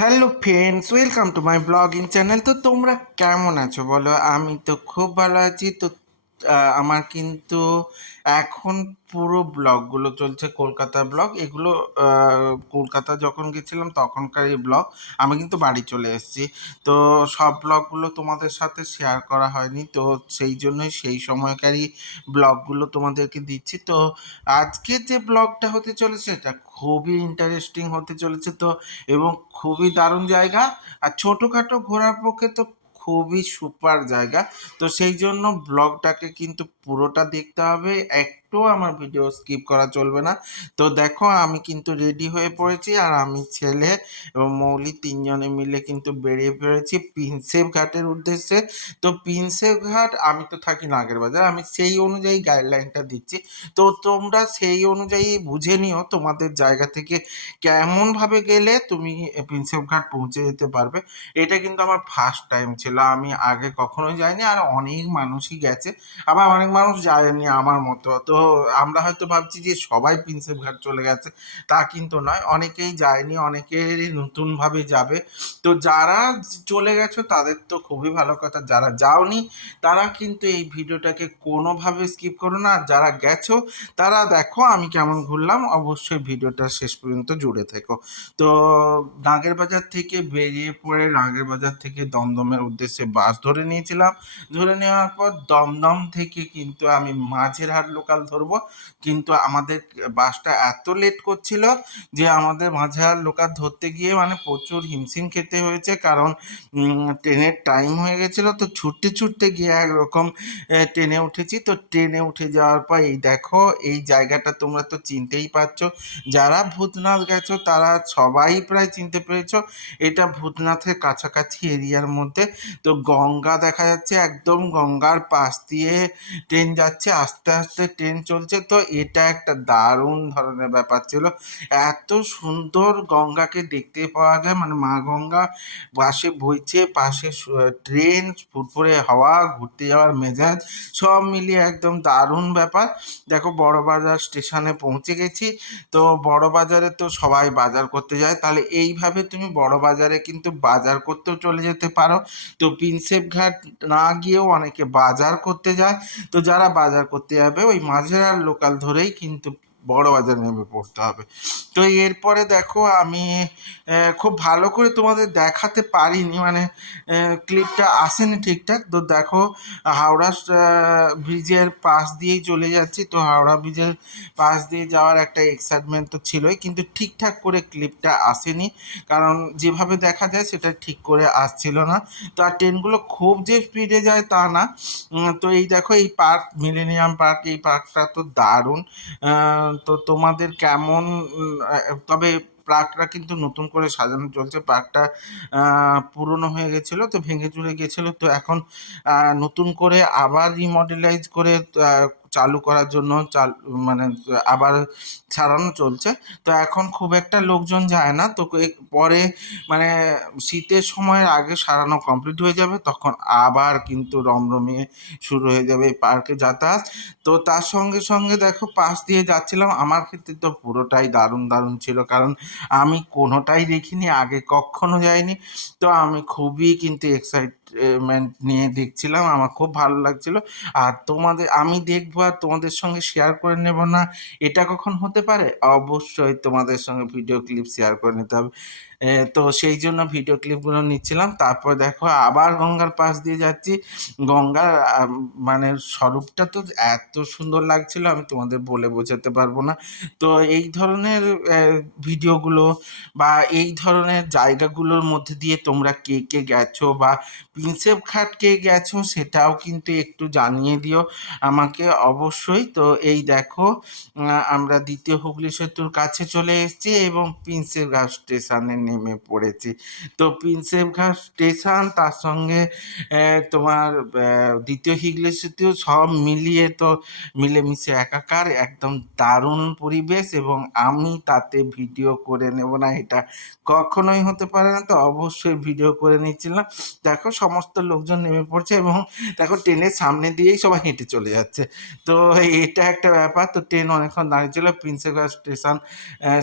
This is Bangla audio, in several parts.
Hello friends welcome to my blogging channel তো তোমরা কেমন আছো? বলো, আমি তো খুব ভালো আছি। তো আমার কিন্তু এখন পুরো ব্লগগুলো চলছে কলকাতা ব্লগ। এগুলো কলকাতা যখন গেছিলাম তখনকার এই ব্লগ, আমি কিন্তু বাড়ি চলে এসেছি। তো সব ব্লগগুলো তোমাদের সাথে শেয়ার করা হয়নি, তো সেই জন্যই সেই সময়কারই ব্লগগুলো তোমাদেরকে দিচ্ছি। তো আজকে যে ব্লগটা হতে চলেছে, এটা খুবই ইন্টারেস্টিং হতে চলেছে তো, এবং খুবই দারুণ জায়গা। আর ছোটোখাটো ঘোরার পক্ষে তো খুবই সুপার জায়গা। তো সেই জন্য ব্লগটাকে কিন্তু পুরোটা দেখতে হবে, একটু আমার ভিডিও স্কিপ করা চলবে না। তো দেখো, আমি কিন্তু রেডি হয়ে পড়েছি আর আমি ছেলে এবং মৌলি তিনজনে মিলে কিন্তু বেরিয়ে পড়েছি প্রিন্সেপ ঘাটের উদ্দেশ্যে। তো প্রিন্সেপ ঘাট, আমি তো থাকি নাগের বাজার আমি সেই অনুযায়ী গাইডলাইনটা দিচ্ছি। তো তোমরা সেই অনুযায়ী বুঝে নিও তোমাদের জায়গা থেকে কেমনভাবে গেলে তুমি প্রিন্সেপ ঘাট পৌঁছে যেতে পারবে। এটা কিন্তু আমার ফার্স্ট টাইম ছিল, আমি আগে কখনোই যাইনি আর অনেক মানুষই গেছে। আবার অনেক মানুষ যায়নি আমার মতো। তো আমরা হয়তো ভাবছি যে সবাই প্রিন্সেপ ঘাট চলে গেছে, তা কিন্তু নয়। অনেকেই যায়নি, অনেকেরই নতুনভাবে যাবে। তো যারা চলে গেছো, তাদের তো খুবই ভালো কথা। যারা যাওনি, তারা কিন্তু এই ভিডিওটাকে কোনোভাবে স্কিপ করো না। যারা গেছো, তারা দেখো আমি কেমন ঘুরলাম। অবশ্যই ভিডিওটা শেষ পর্যন্ত জুড়ে থেকো। তো নাগের বাজার থেকে বেরিয়ে পড়ে নাগের বাজার থেকে দমদমের উদ্দেশ্যে বাস ধরে নিয়েছিলাম। ধরে নেওয়ার পর দমদম থেকে কিন্তু আমি মাঝেরহাট লোকাল ধরবো। কিন্তু আমাদের বাসটা এত লেট করছিল যে আমাদের মাঝেরহাট লোকাল ধরতে গিয়ে মানে প্রচুর হিমশিম খেতে হয়েছে। কারণ ট্রেনের টাইম হয়ে গেছিল তো ছুটতে ছুটতে গিয়ে একরকম ট্রেনে উঠেছি। তো ট্রেনে উঠে যাওয়ার পর এই দেখো, এই জায়গাটা তোমরা তো চিনতেই পারছ। যারা ভূতনাথ গেছো, তারা সবাই প্রায় চিনতে পেরেছ। এটা ভূতনাথের কাছাকাছি এরিয়ার মধ্যে। তো গঙ্গা দেখা যাচ্ছে, একদম গঙ্গার পাশ দিয়ে ট্রেন যাচ্ছে, আস্তে আস্তে ট্রেন চলছে। তো এটা একটা দারুণ ধরনের ব্যাপার ছিল। এত সুন্দর গঙ্গাকে দেখতে পাওয়া যায়। মানে মা গঙ্গা পাশে বইছে, পাশে ট্রেন ফুরফুরে হাওয়া, ঘুরতে যাওয়ার মেজাজ, সব মিলিয়ে একদম দারুণ ব্যাপার। দেখো বড়বাজার স্টেশনে পৌঁছে গেছি। তো বড় বাজারে তো সবাই বাজার করতে যায়। তাহলে এইভাবে তুমি বড় বাজারে কিন্তু বাজার করতেও চলে যেতে পারো। তো প্রিন্সেপ ঘাট না গিয়েও অনেকে বাজার করতে যায়। তো যারা বাজার করতে যাবে ওই মাঝেরার লোকাল ধরেই কিন্তু বড় বাজার নেমে পড়তে হবে। তো এরপরে দেখো আমি খুব ভালো করে তোমাদের দেখাতে পারিনি মানে ক্লিপটা আসেনি ঠিকঠাক। তো দেখো, হাওড়া ব্রিজের পাশ দিয়েই চলে যাচ্ছি। তো হাওড়া ব্রিজের পাশ দিয়ে যাওয়ার একটা এক্সাইটমেন্ট তো ছিলই, কিন্তু ঠিকঠাক করে ক্লিপটা আসেনি। কারণ যেভাবে দেখা যায় সেটা ঠিক করে আসছিল না। তো আর ট্রেনগুলো খুব যে স্পিডে যায় তা না। তো এই দেখো, এই পার্ক, মিলেনিয়াম পার্ক, এই পার্কটা তো দারুণ। তো তোমাদের কেমন তবে পার্কটা কিন্তু নতুন করে সাজানো চলছে। পার্কটা পুরনো হয়ে গেছিল, তো ভেঙে চুরে গেছিল। তো এখন নতুন করে আবার রিমডেলাইজ করে চালু করার জন্য মানে আবার সারানো চলছে। তো এখন খুব একটা লোকজন যায় না। তো পরে মানে শীতের সময়ের আগে সারানো কমপ্লিট হয়ে যাবে, তখন আবার কিন্তু রমরমিয়ে শুরু হয়ে যাবে এই পার্কে যাতায়াত। তো তার সঙ্গে সঙ্গে দেখো, পাশ দিয়ে যাচ্ছিলাম। আমার ক্ষেত্রে তো পুরোটাই দারুণ দারুণ ছিল। কারণ আমি কোনোটাই দেখিনি, আগে কখনো যাইনি। তো আমি খুবই কিন্তু এক্সাইটমেন্ট নিয়ে দেখছিলাম, আমার খুব ভালো লাগছিল। আর তোমাদের, আমি দেখব আর তোমাদের সঙ্গে শেয়ার করে নেব না, এটা কখন হতে পারে? অবশ্যই তোমাদের সঙ্গে ভিডিও ক্লিপ শেয়ার করে নিতে হবে। তো সেই জন্য ভিডিও ক্লিপগুলো নিচ্ছিলাম। তারপর দেখো আবার গঙ্গার পাশ দিয়ে যাচ্ছি। গঙ্গার মানে স্বরূপটা তো এত সুন্দর লাগছিল, আমি তোমাদের বলে বোঝাতে পারব না। তো এই ধরনের ভিডিওগুলো বা এই ধরনের জায়গাগুলোর মধ্যে দিয়ে তোমরা কে কে গেছো বা প্রিন্সেপ ঘাট কে গেছো সেটাও কিন্তু একটু জানিয়ে দিও আমাকে অবশ্যই। তো এই দেখো আমরা দ্বিতীয় হুগলি সেতুর কাছে চলে এসেছি এবং প্রিন্সেপ ঘাট স্টেশনে নেমে পড়েছি। তো প্রিন্সেপ ঘাট স্টেশন, তার সঙ্গে তোমার দ্বিতীয় হুগলি সেতু সব মিলিয়ে তো মিলেমিশে একাকার, একদম দারুণ পরিবেশ এবং আমি তাতে ভিডিও করে নেব না, এটা কখনোই হতে পারে না। তো অবশ্যই ভিডিও করে নিচ্ছিলাম দেখো সমস্ত লোকজন নেমে পড়ছে এবং দেখো ট্রেনের সামনে দিয়েই সবাই হেঁটে চলে যাচ্ছে। তো এটা একটা ব্যাপার, তো ট্রেন অনেকক্ষণ দাঁড়িয়ে ছিল, প্রিন্সেপ ঘাট স্টেশন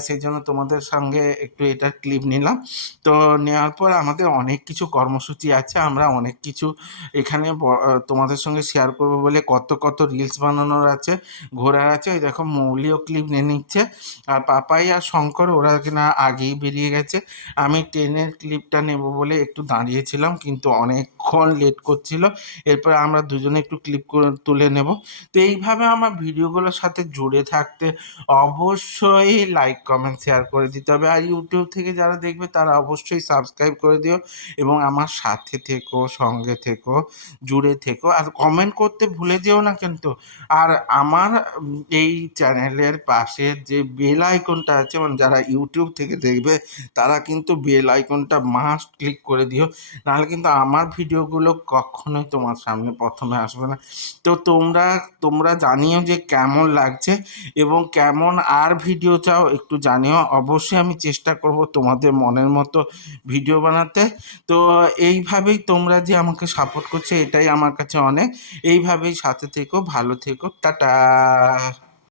সেই জন্য তোমাদের সঙ্গে একটু এটা ক্লিপ নিয়ে নিলাম। তো নেওয়ার পর আমাদের অনেক কিছু কর্মসূচি আছে, আমরা অনেক কিছু এখানে তোমাদের সঙ্গে শেয়ার করব বলে কত কত রিলস বানানোর আছে, ঘোরার আছে। ওই দেখো মৌলিও ক্লিপ নিয়ে নিচ্ছে। আর পাপাই আর শঙ্কর, ওরা কিনা আগেই বেরিয়ে গেছে। আমি ট্রেনের ক্লিপটা নেব বলে একটু দাঁড়িয়েছিলাম, কিন্তু অনেকক্ষণ লেট করছিল। এরপর আমরা দুজনে একটু ক্লিপ তুলে নেব। তো এইভাবে আমার ভিডিওগুলোর সাথে জুড়ে থাকতে অবশ্যই লাইক কমেন্ট শেয়ার করে দিতে হবে। আর ইউটিউব থেকে যারা দেখবে তারা অবশ্যই সাবস্ক্রাইব করে দিও এবং আমার সাথে থেকো, সঙ্গে থেকো, জুড়ে থেকো আর কমেন্ট করতে ভুলে যেও না কিন্তু। আর আমার এই চ্যানেলের পাশে যে বেল আইকনটা আছে মানে যারা ইউটিউব থেকে দেখবে, তারা কিন্তু বেল আইকনটা মাস্ট ক্লিক করে দিও। নাহলে কিন্তু আমার ভিডিওগুলো কখনোই তোমার সামনে প্রথমে আসবে না। তো তোমরা তোমরা জানিও যে কেমন লাগছে এবং কেমন আর ভিডিও চাও, একটু জানিও। অবশ্যই আমি চেষ্টা করব তোমাদের মনের মতো ভিডিও বানাতে। তো এইভাবেই তোমরা যে আমাকে সাপোর্ট করছ, এটাই আমার কাছে অনেক। এইভাবেই সাথে থেকো, ভালো থেকো, টাটা।